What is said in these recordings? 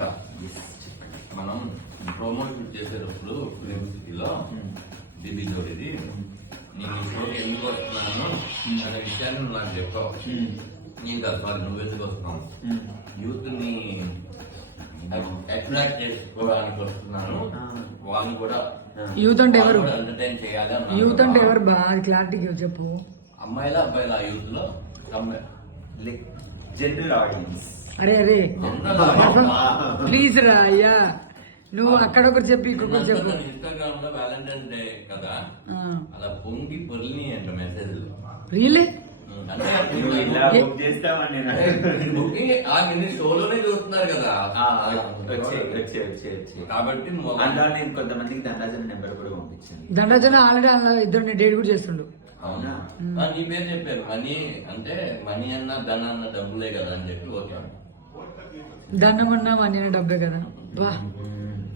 ప్రియాంక మనం ప్రమోషన్ చేసేటప్పుడు ఫిలిం సిటీలో దిబీ జోడిది నేను ఈ షోకి ఎందుకు వస్తున్నాను అనే విషయాన్ని నువ్వు నాకు చెప్పావు. నేను కాదు సారీ, నువ్వు ఎందుకు వస్తున్నావు, యూత్ ని అట్రాక్ట్ చేసుకోవడానికి వస్తున్నాను, వాళ్ళని కూడా యూత్ అంటే ఎవరు, ఎంటర్టైన్ చేయాలి. యూత్ అంటే ఎవరు బాగా క్లారిటీగా చెప్పు. అమ్మాయిలా అబ్బాయిలా యూత్ లో జనరల్ ఆడియన్స్. అరే అరే ప్లీజ్ రా అయ్యా, నువ్వు అక్కడ ఒకటి చెప్పి ఇక్కడ చెప్పు. ఇన్స్టాగ్రామ్ లో వ్యాలంటైన్ డే కదా, అలా పొంగి పొర్లి అంట మెసేజ్లు. రియలే షోలోనే చూస్తున్నారు కదా, కాబట్టి అందులో నేను కొంతమందికి దండాజన నెంబర్ కూడా పంపించాను. దండాజన ఆల్రెడీ అలా ఇద్దరు డేట్ కూడా చేస్తుండు. అవునా, నీ పేరు చెప్పారు. మనీ అంటే మనీ అన్న ధన అన్న డబ్బులే కదా అని చెప్పి ఓకే. దండమన్నా మనీ డబ్బే కదా. వా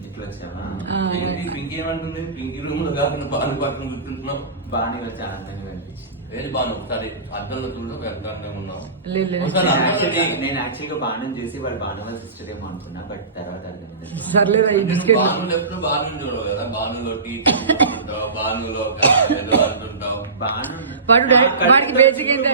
ఇట్లా వచ్చామా. పింకీ ఏమంటుంది, పింకీ రూమ్ లో కాకుండా బాను పక్కన కూర్చుంటున్నావు. బాగా వచ్చి ఆనందంగా అనిపించింది. ఏది బాను ఒకసారి అద్దంలో చూడు ఎంత అందంగా ఉన్నావు. నేను యాక్చువల్ గా బాణం చూసి వాడు బాను వాళ్ళ సిస్టర్ ఏమో అనుకున్నా, బట్ తర్వాత అర్థమైంది. సర్లేదా బాను ఎప్పుడు బాను చూడవు కదా, బానులో టీ అంటుంటావు, బానులో ఏదో అంటుంటావు. బాను వాడికి బేసిక్ ఏంటంటే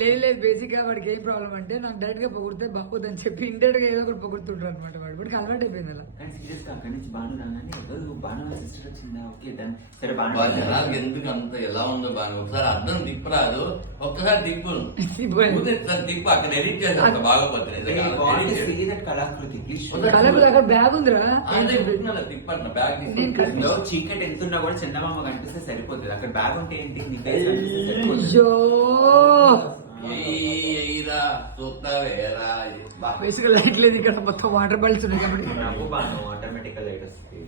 లేదు బేసిక్ గా వాడికి ఏం ప్రాబ్లం అంటే నాకు డైరెక్ట్ గా పొగిడితే బాగోదు అని చెప్పి ఇండైరెక్ట్ గా ఏదో ఒకటి పొగుడుతుంటారు అనమాట. వాడికి అలవాటు అయిపోయింది అలా. సీరియస్ గా అక్కడి నుంచి బాను రాగానే ఏదో బాను వాళ్ళ సిస్టర్ వచ్చిందా, ఓకే డన్. సరే బాను జనాలకు ఎందుకు అంత ఎలా ఉందో బాను ఒకసారి అర్థం తిప్పరాదు, ఒక్కసారి తిప్పు తిప్పు అక్కడ ఎడిట్ చేస్తా బాగోపోతుంది. కళకు అక్కడ బ్యాగ్ ఉందిరా, తిప్పండి బ్యాగ్ చీకటి ఎంతున్నా కూడా చందమామ కనిపిస్తే సరిపోతుంది. అక్కడ బ్యాగ్ ఉంటే ఏంటి అయ్యో బేసిక్ లైట్ లేదు ఇక్కడ, మొత్తం వాటర్ బాల్స్ ఉన్నాయి కాబట్టి నాకు బాను ఆటోమేటిక్ లైట్ వస్తుంది.